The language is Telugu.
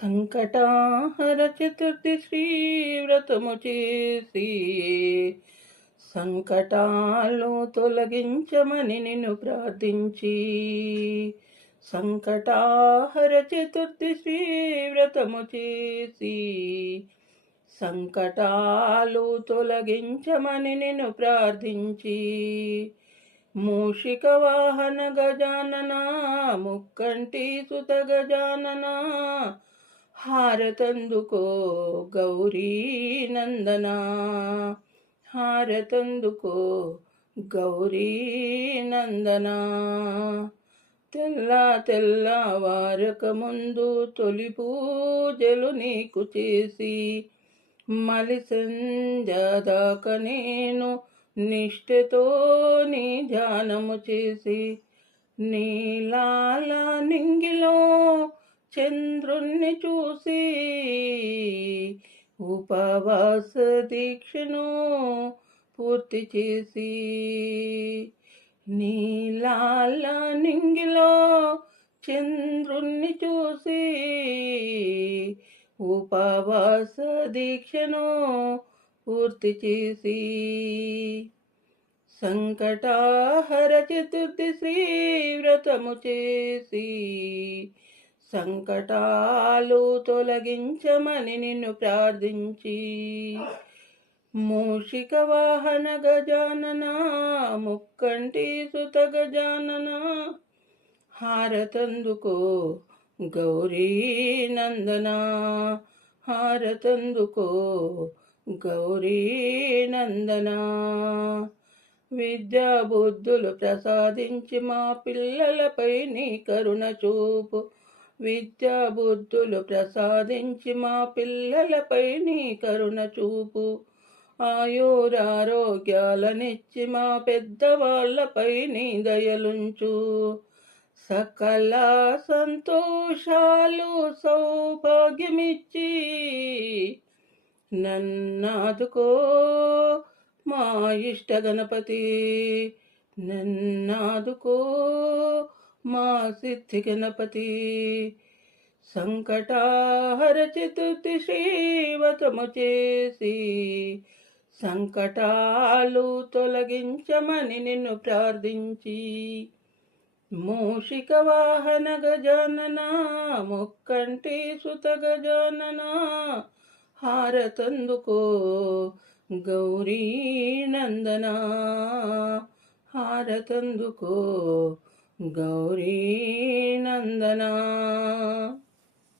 సంకటాహర చతుర్థి శ్రీ వ్రతము చేసి సంకటాలు తొలగించమని నిన్ను ప్రార్థించి సంకటాహర చతుర్థి శ్రీ వ్రతము చేసి సంకటాలు తొలగించమని నిన్ను ప్రార్థించి మూషిక వాహన గజానన ముక్కంటి సుత గజానన హారతందుకో గౌరీ నందన హారతందుకో గౌరీ నందన తెల్లవారక ముందు తొలి పూజలు నీకు చేసి మలి సంధ్యాదాక నేను నిష్ఠతో నీ ధ్యానము చేసి నీలాల నింగిలో చంద్రుణ్ణి చూసి ఉపవాస దీక్షను పూర్తి చేసి నీలాల నింగిలో చంద్రుణ్ణి చూసి ఉపవాస దీక్షను పూర్తి చేసి సంకటాహర చతుర్థి శ్రీ వ్రతము చేసి సంకటాలు తొలగించమని నిన్ను ప్రార్థించి మూషిక వాహన గజానన ముక్కంటి సుత గజానన హారతందుకో గౌరీ నందన హారతందుకో గౌరీ నందన విద్యా బుద్ధులు ప్రసాదించి మా పిల్లలపై నీ కరుణ చూపు విద్యా బుద్ధులు ప్రసాదించి మా పిల్లలపై నీ కరుణ చూపు ఆయురారోగ్యాలనిచ్చి మా పెద్దవాళ్లపై నీ దయలుంచు సకల సంతోషాలు సౌభాగ్యమిచ్చి నన్నాదుకో మా ఇష్ట గణపతి నన్నాదుకో మా సిద్ధి గణపతి సంకటాహర చతుర్థి శ్రీవ్రతము చేసి సంకటాలు తొలగించమని నిన్ను ప్రార్థించి మూషిక వాహన గజానన ముక్కంటి సుత గజానన హారతందుకో గౌరీ నందన హారతందుకో గౌరీ నందన